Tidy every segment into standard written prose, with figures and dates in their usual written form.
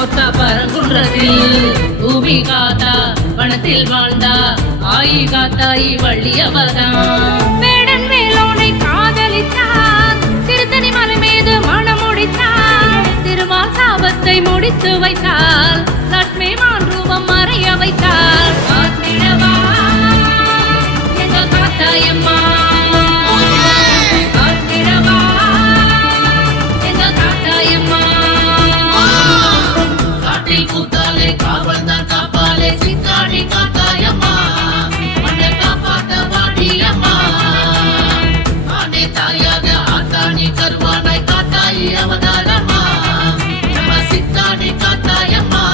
Kota பரங்குன்றத்தில் பூமி காத்தா வனத்தில் வாழ்ந்தா ஆயி காத்தாயி வள்ளியவதான். வேடன் வேலோனை காதலித்தார், திருத்தணி மலை மீது மனம் முடித்தார். திருமால் சாபத்தை முடித்து வைத்தாள், லட்சுமி மான் ரூபம் மறைய வைத்தாள். காத்திடவா எங்க காத்தாயம்மா, காத்திடவா எங்க காத்தாயம்மா. காட்டில் கூத்தாலே காவல் தான் காப்பாலே சிக்காடி காத்தாயம்மா, மண்ணை காப்பாத்த வாடியம்மா. ஆனே தாயாக ஆத்தாணி கருவானாய் காத்தாயி அவதாரம்மா, நம்ம சித்தாடி காத்தாயம்மா.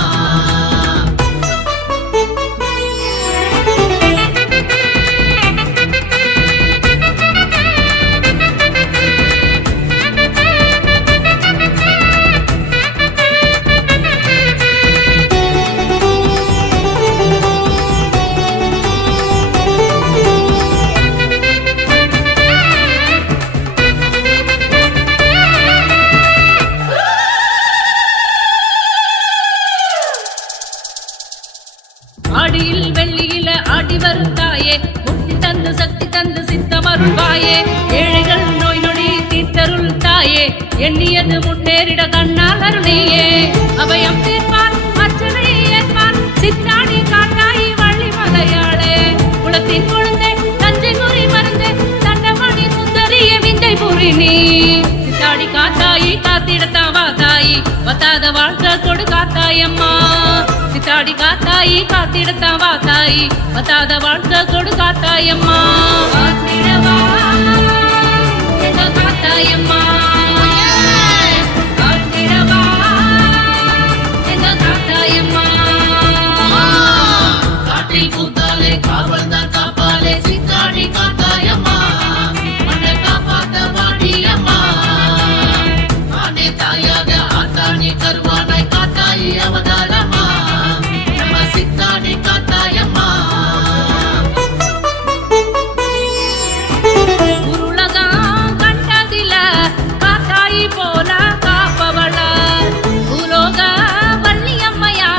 ஆடியில் வெள்ளியில ஆடி வரும் தாயே, முக்தி தந்து சக்தி தந்து சித்தமருள்வாயே. ஏழைகள் நோய் நொடி தீர்த்தருள் தாயே, எண்ணியது முன்னேறிட கண்ணால் அருளியே. அபயம் தீர்ப்பான் அர்ச்சனை ஏற்பான் சித்தாடி காட்டாயி வள்ளி மலையாளே. குளத்தின் கொழுந்தே தஞ்சை குறி மருந்தே தண்டமணி சுந்தரிய விந்தை புரி நீ. சித்தாடி காத்தாயி காத்திடத்தான் வா தாயி, பத்தாத வாழ்க்கை கொடு காத்தாயம்மா. சித்தாடி காத்தாயி காத்திடத்தான் வா தாயி, பத்தாத வாழ்க்கை கொடு காத்தாயம்மா. காத்திடவா எங்க காத்தாயம்மா, காத்திடவா எங்க காத்தாயம்மா. காட்டில் கூத்தாலே காவல் தான் காப்பாலே சித்தாடி காத்தாயம்மா, மண்ணை காப்பாத்த வாடியம்மா. ஆனே தாயாக ஆத்தாணி கருவானாய் காத்தாயி அவதாரம்மா, நம்ம சித்தாடி காத்தாயம்மா. உருளகம் கண்டதில காத்தாயி போல காப்பவள, பூலோக வள்ளியம்மையா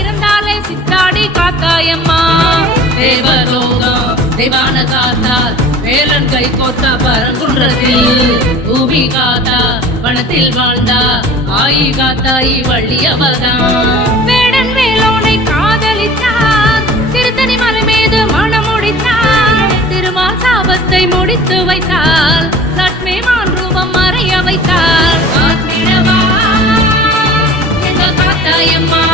இருந்தாலே சித்தாடி காத்தாயம்மா. தேவலோகம் தெய்வான காத்தால் வேலன் கை கோத்தா பரங்குன்றத்தில் பூமி காத்தா வனத்தில் வாழ்ந்தா ஆயி காத்தாயி வள்ளியவதான். வேடன் வேலோனை காதலித்தார், திருத்தணி மலை மீது மனம் முடித்தார். திருமால் சாபத்தை முடித்து வைத்தாள், லட்சுமி மான் ரூபம் மறைய வைத்தாள். காத்திடவா எங்க காத்தாயம்மா,